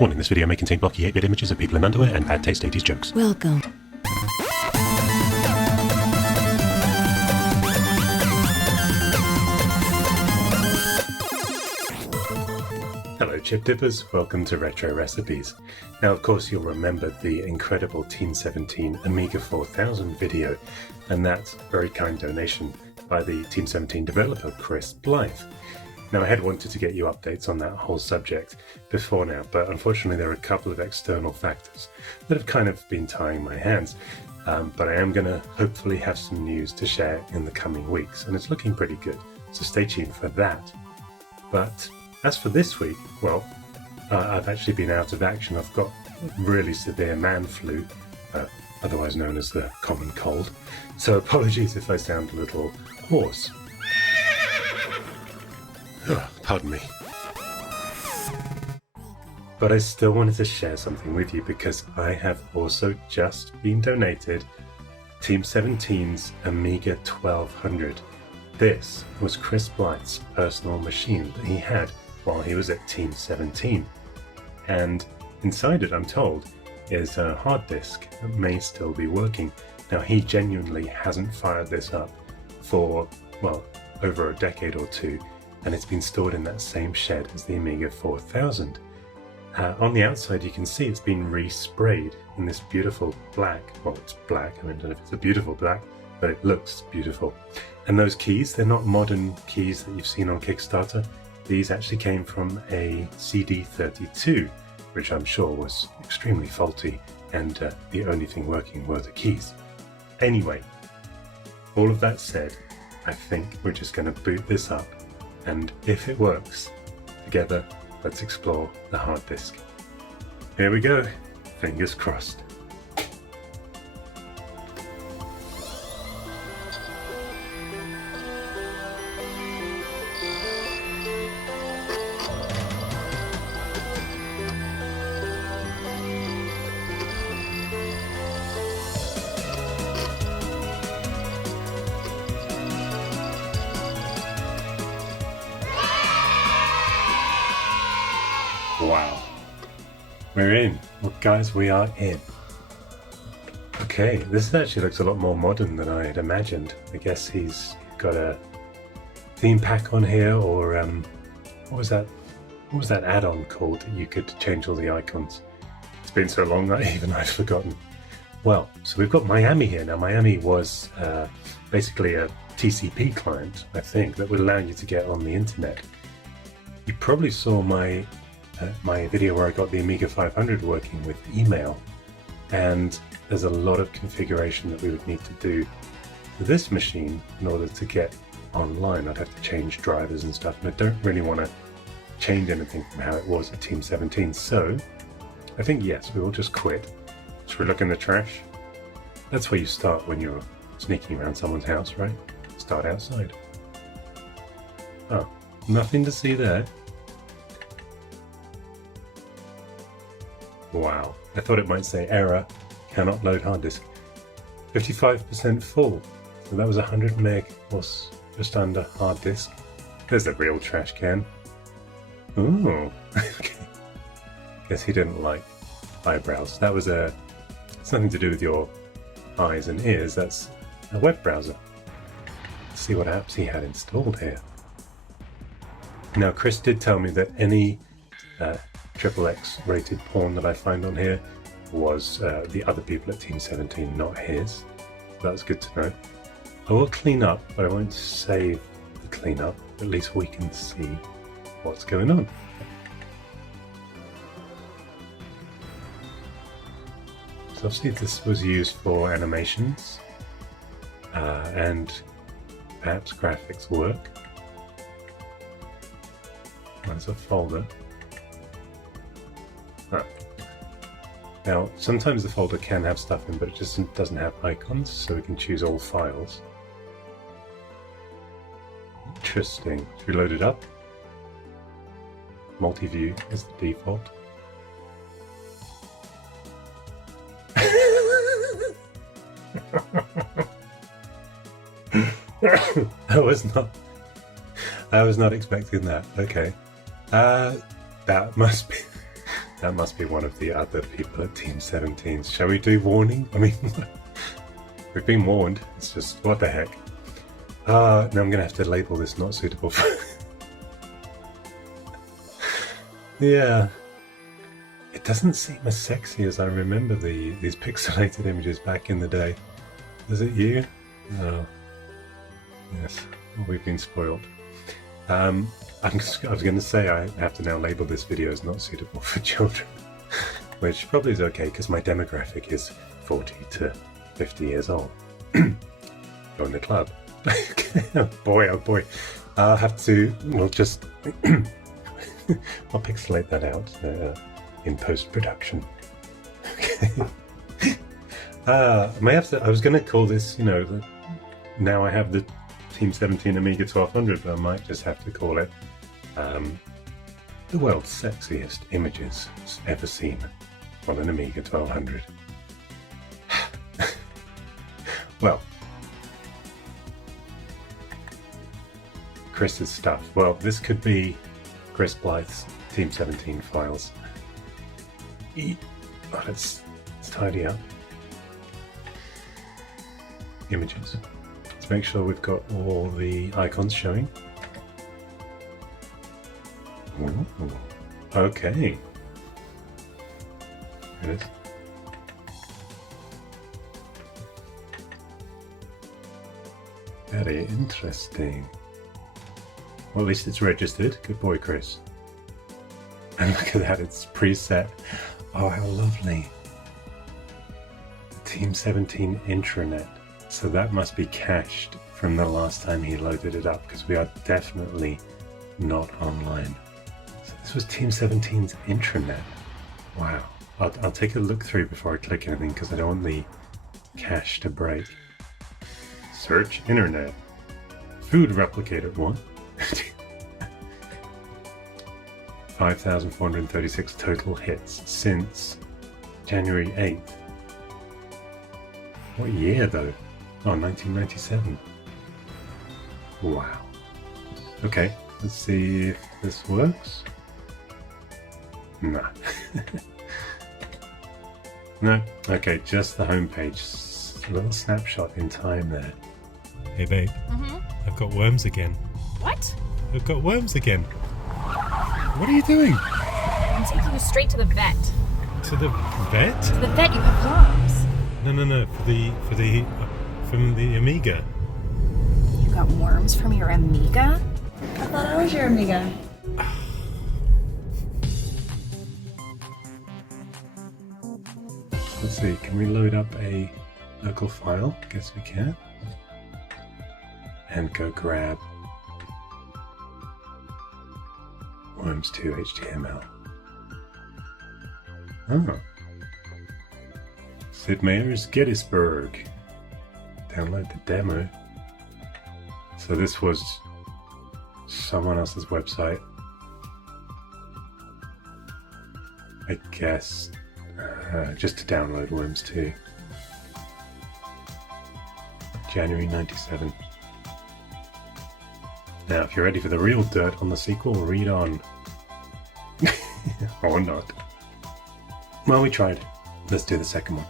Warning, this video may contain blocky 8-bit images of people in underwear and bad taste 80s jokes. Welcome. Hello chip dippers, welcome to Retro Recipes. Now of course you'll remember the incredible Team17 Amiga 4000 video, and that very kind donation by the Team17 developer Chris Blythe. Now I had wanted to get you updates on that whole subject before now, but unfortunately there are a couple of external factors that have kind of been tying my hands. But I am going to hopefully have some news to share in the coming weeks, and it's looking pretty good, so stay tuned for that. But as for this week, well, I've actually been out of action. I've got really severe man flu, otherwise known as the common cold, so apologies if I sound a little hoarse. Pardon me. But I still wanted to share something with you because I have also just been donated Team17's Amiga 1200. This was Chris Blythe's personal machine that he had while he was at Team 17. And inside it, I'm told, is a hard disk that may still be working. Now, he genuinely hasn't fired this up for, well, over a decade or two, and it's been stored in that same shed as the Amiga 4000. On the outside you can see it's been resprayed in this beautiful black. Well, it's black, I don't know if it's a beautiful black, but it looks beautiful. And those keys, they're not modern keys that you've seen on Kickstarter. These actually came from a CD32, which I'm sure was extremely faulty, and the only thing working were the keys. Anyway, all of that said, I think we're just going to boot this up, and if it works, together, let's explore the hard disk. Here we go, fingers crossed. Wow, we're in. Well guys, we are in. Okay, this actually looks a lot more modern than I had imagined. I guess he's got a theme pack on here, or what was that add-on called that you could change all the icons? It's been so long that even I've forgotten. Well, so we've got Miami here. Now Miami was basically a TCP client, I think, that would allow you to get on the internet. You probably saw my video where I got the Amiga 500 working with email, and there's a lot of configuration that we would need to do for this machine in order to get online. I'd have to change drivers and stuff, and I don't really want to change anything from how it was at Team 17, so I think yes, we will just quit. Should we look in the trash? That's where you start when you're sneaking around someone's house, right? Start outside. Oh, nothing to see there. Wow, I thought it might say error, cannot load hard disk. 55% full, so that was 100 meg or just under hard disk. There's the real trash can. Ooh, okay. Guess he didn't like eyebrows. That was it's nothing to do with your eyes and ears, that's a web browser. Let's see what apps he had installed here. Now Chris did tell me that any XXX rated porn that I find on here was the other people at Team 17, not his. That's good to know. I will clean up, but I won't save the cleanup. At least we can see what's going on. So obviously this was used for animations and perhaps graphics work. There's a folder. Now, sometimes the folder can have stuff in, but it just doesn't have icons, so we can choose all files. Interesting. Should we load it up? Multi-view is the default. I was not expecting that. Okay. That must be That must be one of the other people at Team17's. Shall we do warning? I mean, we've been warned. It's just, what the heck? Now I'm going to have to label this not suitable for... Yeah. It doesn't seem as sexy as I remember these pixelated images back in the day. Is it you? No. Yes. Well, we've been spoiled. I was going to say I have to now label this video as not suitable for children, which probably is okay because my demographic is 40 to 50 years old. Join the club. Oh boy. I'll have to, we'll just, I'll pixelate that out in post-production. Okay. I was going to call this, now I have the Team17 Amiga 1200, but I might just have to call it the world's sexiest images ever seen on an Amiga 1200. Well, Chris's stuff. Well, this could be Chris Blythe's Team17 files. Let's tidy up. Images. Let's make sure we've got all the icons showing. Ooh, okay. It is. Very interesting. Well, at least it's registered. Good boy, Chris. And look at that, it's preset. Oh, how lovely. The Team17 intranet. So that must be cached from the last time he loaded it up, because we are definitely not online. So this was Team17's intranet. Wow. I'll take a look through before I click anything, because I don't want the cache to break. Search internet. Food replicator 1. 5,436 total hits since January 8th. What year though? Oh, 1997. Wow. Okay, let's see if this works. Nah. No, okay, just the homepage. A little snapshot in time there. Hey babe, I've got worms again. What? I've got worms again. What are you doing? I'm taking you straight to the vet. To the vet? To the vet, you have worms. No, from the Amiga. You got worms from your Amiga? I thought I was your Amiga. Let's see, can we load up a local file? Guess we can. And go grab Worms 2 HTML. Oh. Sid Meier's Gettysburg. Download the demo. So this was someone else's website. I guess just to download Worms 2. January 97. Now, if you're ready for the real dirt on the sequel, read on. Or not. Well, we tried. Let's do the second one.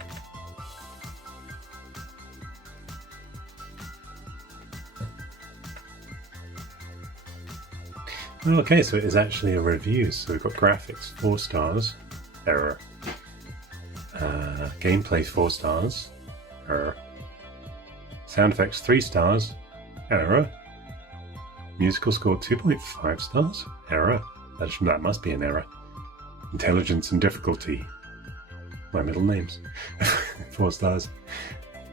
Okay, so it is actually a review. So we've got graphics 4 stars, error. Gameplay 4 stars, error. Sound effects 3 stars, error. Musical score 2.5 stars, error. That must be an error. Intelligence and difficulty, my middle names, 4 stars.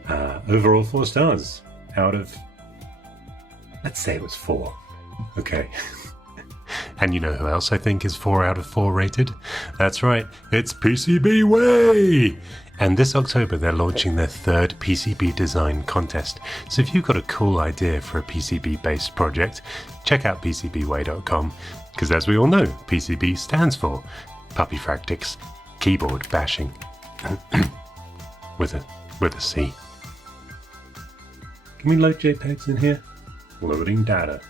Overall 4 stars out of, let's say it was 4. Okay. And you know who else I think is 4 out of 4 rated? That's right, it's PCBWay! And this October they're launching their 3rd PCB design contest. So if you've got a cool idea for a PCB-based project, check out PCBWay.com, because as we all know, PCB stands for Puppyfractic's keyboard bashing. with a C. Can we load JPEGs in here? Loading data.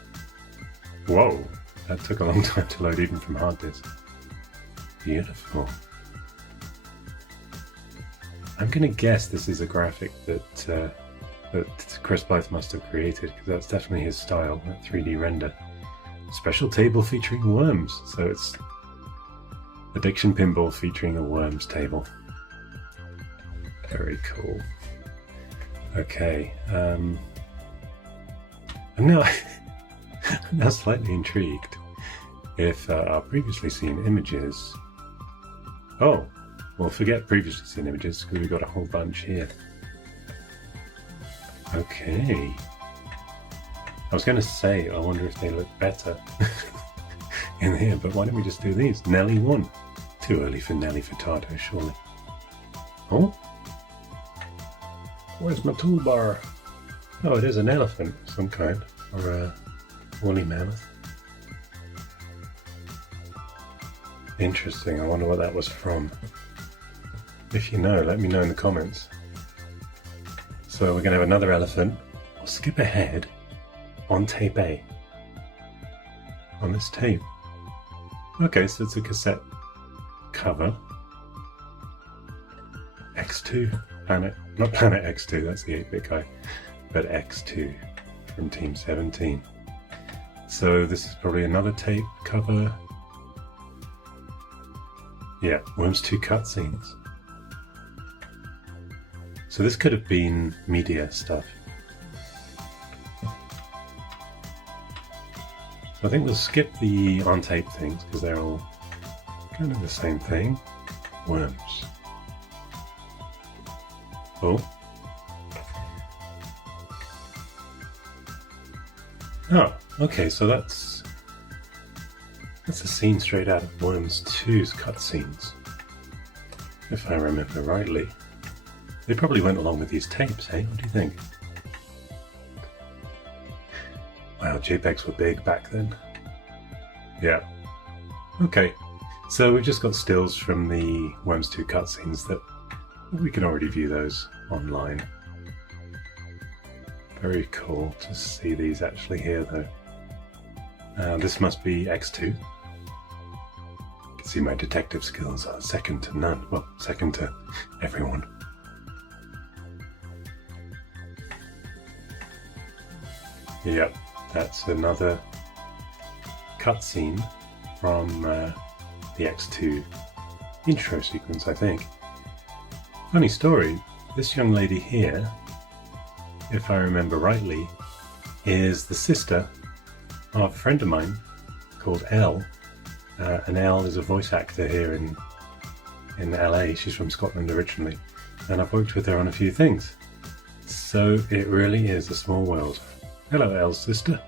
Whoa, that took a long time to load even from hard disk. Beautiful. I'm going to guess this is a graphic that Chris Blythe must have created, because that's definitely his style, that 3D render. Special table featuring worms. So it's Addiction Pinball featuring a worms table. Very cool. Okay. I'm now slightly intrigued if our previously seen images... Oh, well, forget previously seen images, because we've got a whole bunch here. Okay. I was going to say, I wonder if they look better in here, but why don't we just do these? Nelly 1. Too early for Nelly Furtado, surely. Oh? Where's my toolbar? Oh, it is an elephant of some kind, or a woolly mammoth. Interesting, I wonder what that was from. If you know, let me know in the comments. So we're going to have another elephant. We'll skip ahead on tape A. On this tape. Okay, so it's a cassette cover. X2. Not Planet X2, that's the 8-bit guy. But X2 from Team 17. So this is probably another tape cover. Yeah, Worms 2 cutscenes. So this could have been media stuff. So I think we'll skip the on-tape things because they're all kind of the same thing. Worms. Oh. Oh, okay, so that's a scene straight out of Worms 2's cutscenes, if I remember rightly. They probably went along with these tapes, hey? What do you think? Wow, JPEGs were big back then. Yeah. Okay, so we've just got stills from the Worms 2 cutscenes that we can already view those online. Very cool to see these actually here though. This must be X2. You can see my detective skills are second to none. Well, second to everyone. Yep, that's another cutscene from the X2 intro sequence, I think. Funny story, this young lady here, if I remember rightly, is the sister of a friend of mine called Elle. And Elle is a voice actor here in LA. She's from Scotland originally, and I've worked with her on a few things. So it really is a small world. Hello, Elle's sister.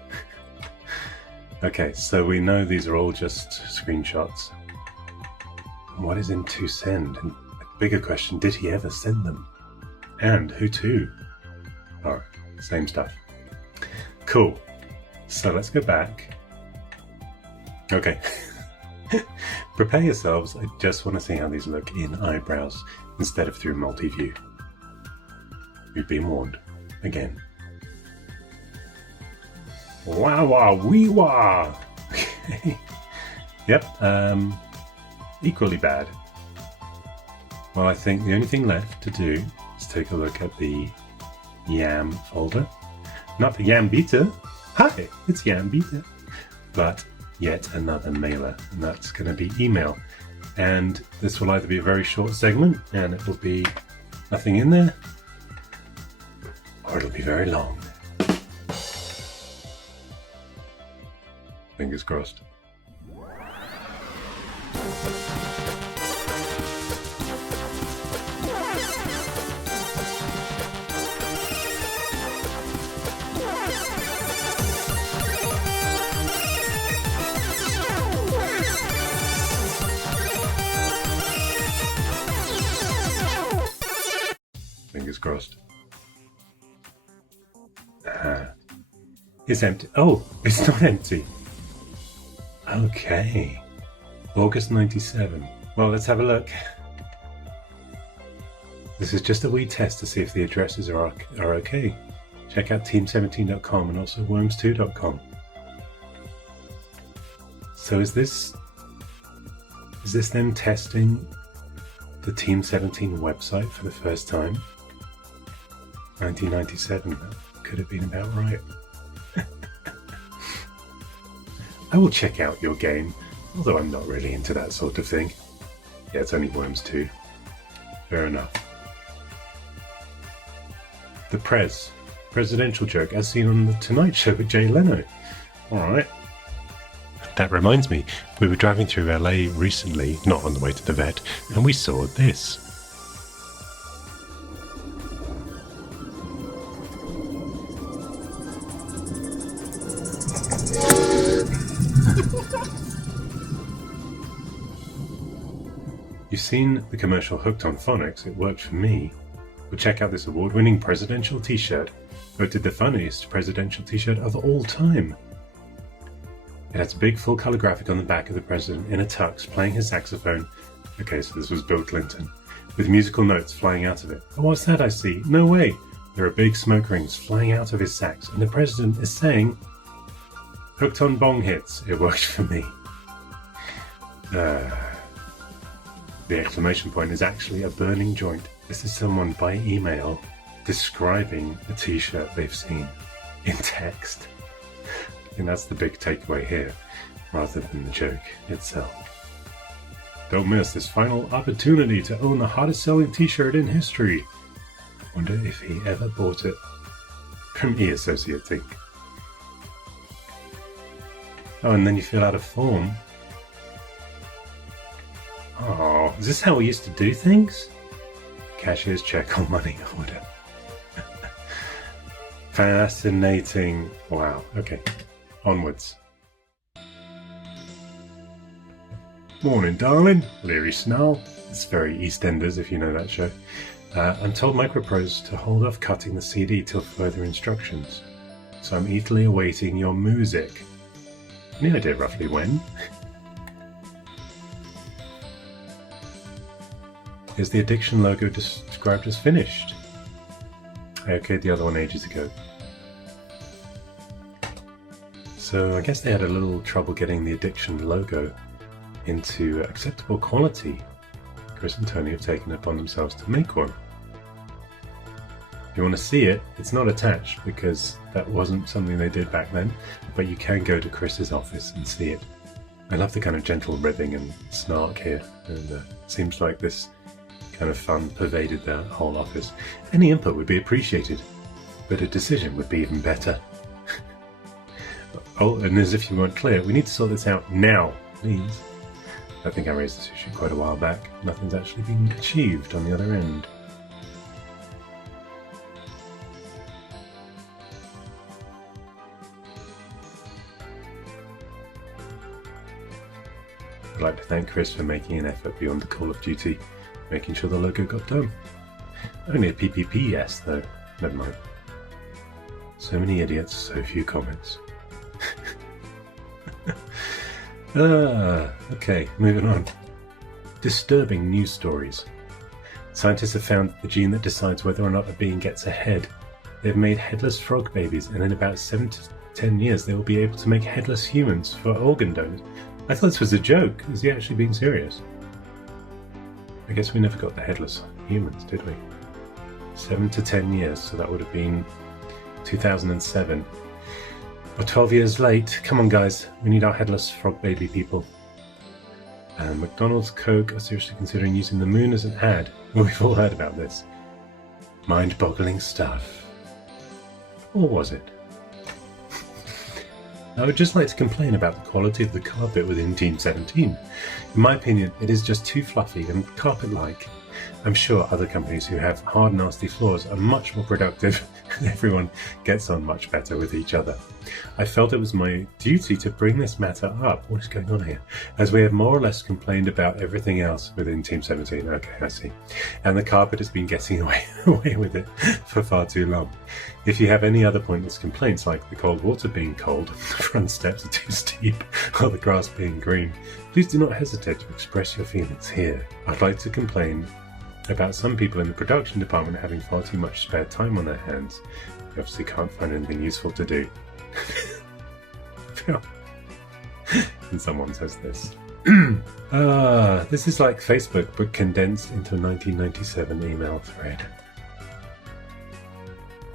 Okay, so we know these are all just screenshots. What is in to send? And a bigger question, did he ever send them? And who to? Alright, same stuff. Cool. So let's go back. Okay. Prepare yourselves, I just want to see how these look in eyebrows instead of through multi-view. You've been warned. Again. Wow, wow, wee wah! Okay. Yep, equally bad. Well, I think the only thing left to do is take a look at the YAM folder. Not the YAM beta. Hi, it's YAM beta. But yet another mailer, and that's going to be email. And this will either be a very short segment, and it will be nothing in there, or it'll be very long. Fingers crossed. Fingers crossed. It's empty. Oh, it's not empty. Okay. August 97. Well, let's have a look. This is just a wee test to see if the addresses are okay. Check out team17.com and also worms2.com. So is this Is this them testing the Team 17 website for the first time? 1997, that could have been about right. I will check out your game, although I'm not really into that sort of thing. Yeah, it's only Worms 2. Fair enough. The presidential joke as seen on The Tonight Show with Jay Leno. Alright. That reminds me, we were driving through LA recently, not on the way to the vet, and we saw this. You've seen the commercial Hooked on Phonics, it worked for me. But check out this award-winning presidential t-shirt, voted the funniest presidential t-shirt of all time. It has a big full-colour graphic on the back of the president in a tux playing his saxophone. Okay, so this was Bill Clinton, with musical notes flying out of it. Oh, what's that I see? No way! There are big smoke rings flying out of his sax, and the president is saying, "Hooked on bong hits, it worked for me." The exclamation point is actually a burning joint. This is someone by email describing a t-shirt they've seen in text. I think that's the big takeaway here, rather than the joke itself. Don't miss this final opportunity to own the hottest selling t-shirt in history. Wonder if he ever bought it. From E-Associate Think. Oh, and then you fill out a form. Oh, is this how we used to do things? Cashier's check on money order. Fascinating. Wow, okay. Onwards. Morning, darling. Leary Snarl. It's very EastEnders, if you know that show. I'm told Microprose to hold off cutting the CD till further instructions. So I'm eagerly awaiting your music. Any idea roughly when? Is the Addiction logo described as finished? I okayed the other one ages ago. So I guess they had a little trouble getting the Addiction logo into acceptable quality. Chris and Tony have taken it upon themselves to make one. If you want to see it, it's not attached because that wasn't something they did back then, but you can go to Chris's office and see it. I love the kind of gentle ribbing and snark here, and it seems like this kind of fun pervaded the whole office. Any input would be appreciated, but a decision would be even better. Oh, and as if you weren't clear, we need to sort this out now, please. I think I raised this issue quite a while back. Nothing's actually been achieved on the other end. I'd like to thank Chris for making an effort beyond the Call of Duty, making sure the logo got done. Only a PPP yes, though. Never mind. So many idiots, so few comments. Okay, moving on. Disturbing news stories. Scientists have found the gene that decides whether or not a being gets a head. They've made headless frog babies, and in about 7 to 10 years they will be able to make headless humans for organ donors. I thought this was a joke. Is he actually being serious? I guess we never got the headless humans, did we? 7 to 10 years, so that would have been 2007. We're 12 years late. Come on, guys. We need our headless frog baby people. And McDonald's, Coke are seriously considering using the moon as an ad. Well, we've all heard about this. Mind-boggling stuff. Or was it? I would just like to complain about the quality of the carpet within Team 17. In my opinion, it is just too fluffy and carpet-like. I'm sure other companies who have hard, nasty floors are much more productive and everyone gets on much better with each other. I felt it was my duty to bring this matter up. What is going on here? As we have more or less complained about everything else within Team 17. Okay, I see. And the carpet has been getting away with it for far too long. If you have any other pointless complaints, like the cold water being cold, the front steps are too steep, or the grass being green, please do not hesitate to express your feelings here. I'd like to complain about some people in the production department having far too much spare time on their hands. You obviously can't find anything useful to do. And someone says this. This is like Facebook, but condensed into a 1997 email thread.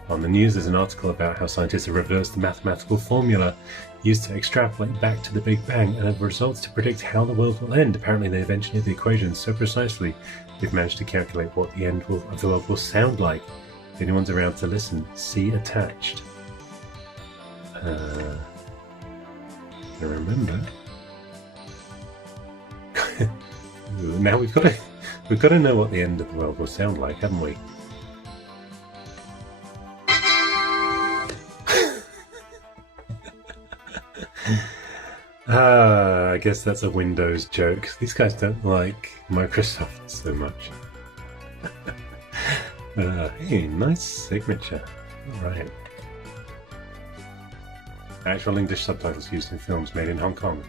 On the news, there's an article about how scientists have reversed the mathematical formula used to extrapolate back to the Big Bang and have results to predict how the world will end. Apparently, they engineered the equations so precisely they've managed to calculate what the end of the world will sound like. If anyone's around to listen, see attached. I remember. Now we've got to know what the end of the world will sound like, haven't we? I guess that's a Windows joke. These guys don't like Microsoft so much. Hey, nice signature. Alright. Actual English subtitles used in films made in Hong Kong.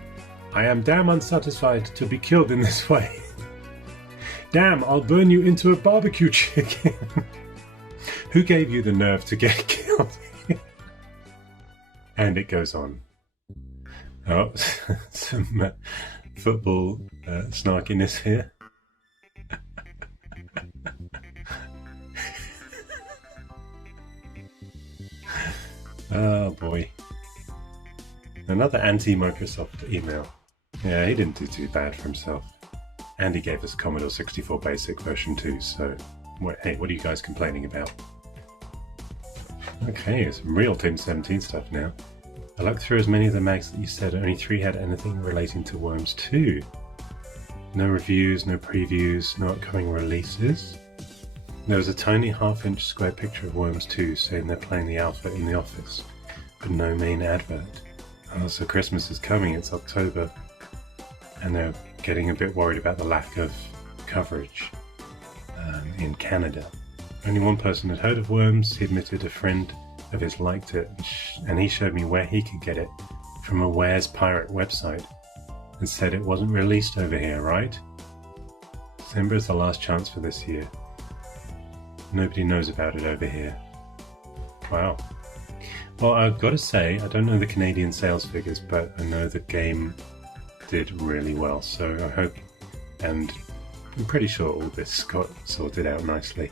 I am damn unsatisfied to be killed in this way. Damn, I'll burn you into a barbecue chicken. Who gave you the nerve to get killed? And it goes on. Oh, some football snarkiness here. Oh boy. Another anti-Microsoft email. Yeah, he didn't do too bad for himself. And he gave us Commodore 64 Basic version 2, so hey, what are you guys complaining about? Okay, some real Team17 stuff now. I looked through as many of the mags that you said, only 3 had anything relating to Worms 2. No reviews, no previews, no upcoming releases. There was a tiny half-inch square picture of Worms 2 saying they're playing the alpha in the office, but no main advert. Oh, so Christmas is coming, it's October, and they're getting a bit worried about the lack of coverage in Canada. Only one person had heard of Worms. He admitted a friend of his liked it, and he showed me where he could get it from a Where's Pirate website and said it wasn't released over here, right? December is the last chance for this year. Nobody knows about it over here. Wow. Well, I've got to say, I don't know the Canadian sales figures, but I know the game did really well, so I hope, and I'm pretty sure all this got sorted out nicely.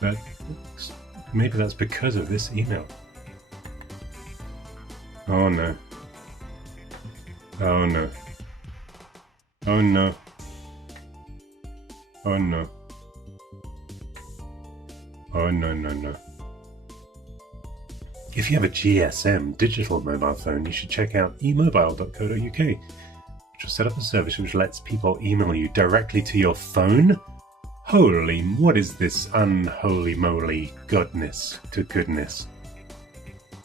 But maybe that's because of this email. Oh no. Oh no. Oh no. Oh no. Oh no, no, no. If you have a GSM digital mobile phone, you should check out emobile.co.uk, which will set up a service which lets people email you directly to your phone. Holy, what is this unholy moly goodness to goodness?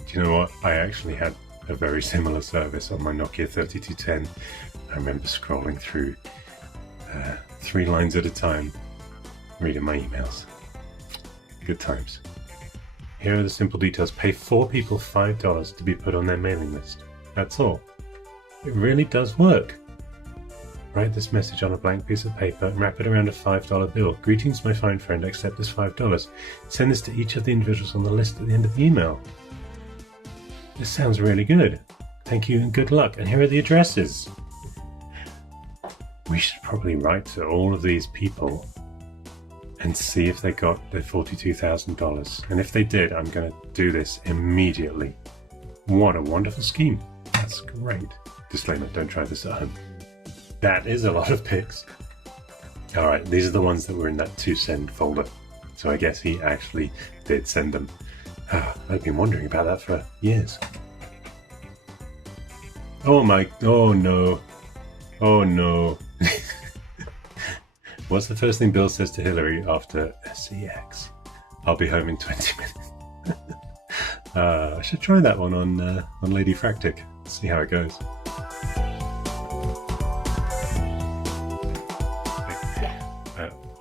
Do you know what? I actually had a very similar service on my Nokia 3210. I remember scrolling through 3 lines at a time, reading my emails. Good times. Here are the simple details. Pay 4 people $5 to be put on their mailing list. That's all. It really does work. Write this message on a blank piece of paper and wrap it around a $5 bill. Greetings, my fine friend. Accept this $5. Send this to each of the individuals on the list at the end of the email. This sounds really good. Thank you and good luck. And here are the addresses. We should probably write to all of these people and see if they got their $42,000. And if they did, I'm going to do this immediately. What a wonderful scheme. That's great. Disclaimer, don't try this at home. That is a lot of pics. Alright, these are the ones that were in that to send folder. So I guess he actually did send them. I've been wondering about that for years. Oh no. Oh no. What's the first thing Bill says to Hillary after SEX? I'll be home in 20 minutes. I should try that one on Ladyfractic. See how it goes.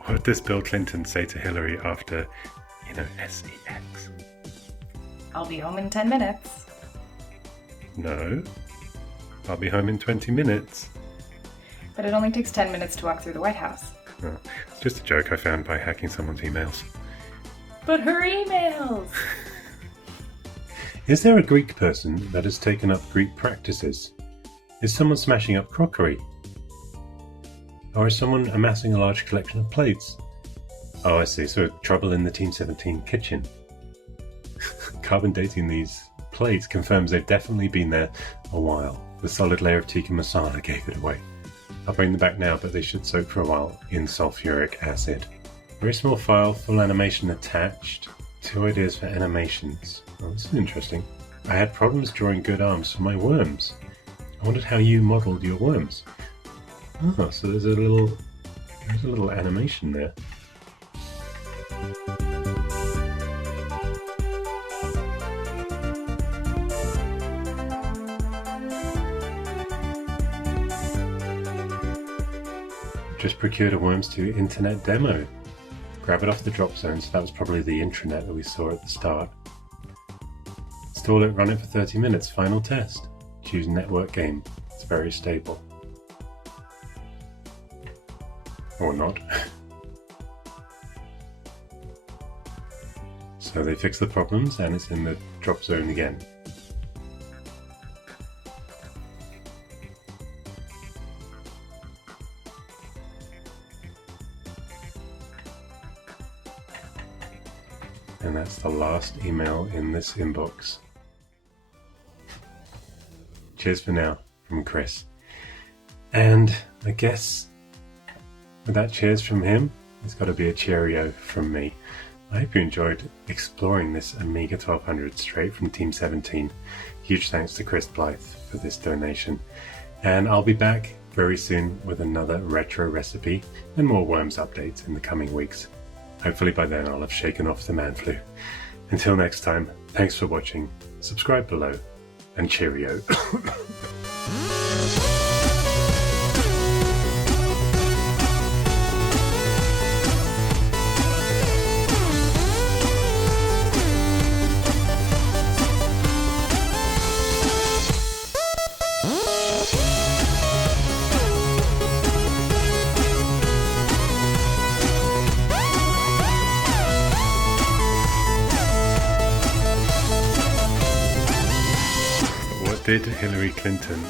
What does Bill Clinton say to Hillary after, SEX? I'll be home in 10 minutes. No. I'll be home in 20 minutes. But it only takes 10 minutes to walk through the White House. Oh, it's just a joke I found by hacking someone's emails. But her emails! Is there a Greek person that has taken up Greek practices? Is someone smashing up crockery? Or is someone amassing a large collection of plates? Oh, I see. So trouble in the Team 17 kitchen. Carbon dating these plates confirms they've definitely been there a while. The solid layer of tikka masala gave it away. I'll bring them back now, but they should soak for a while in sulfuric acid. Very small file, full animation attached. 2 ideas for animations. Oh, this is interesting. I had problems drawing good arms for my worms. I wondered how you modelled your worms. Oh, so there's a little animation there. Just procured a Worms 2 internet demo. Grab it off the drop zone, so that was probably the intranet that we saw at the start. Install it, run it for 30 minutes, final test. Choose network game. It's very stable. Or not. So they fixed the problems and it's in the drop zone again. And that's the last email in this inbox. Cheers for now, from Chris. And I guess with that cheers from him, it's got to be a cheerio from me. I hope you enjoyed exploring this Amiga 1200 straight from Team 17. Huge thanks to Chris Blythe for this donation. And I'll be back very soon with another retro recipe and more Worms updates in the coming weeks. Hopefully by then I'll have shaken off the man flu. Until next time, thanks for watching, subscribe below, and cheerio. Did Hillary Clinton,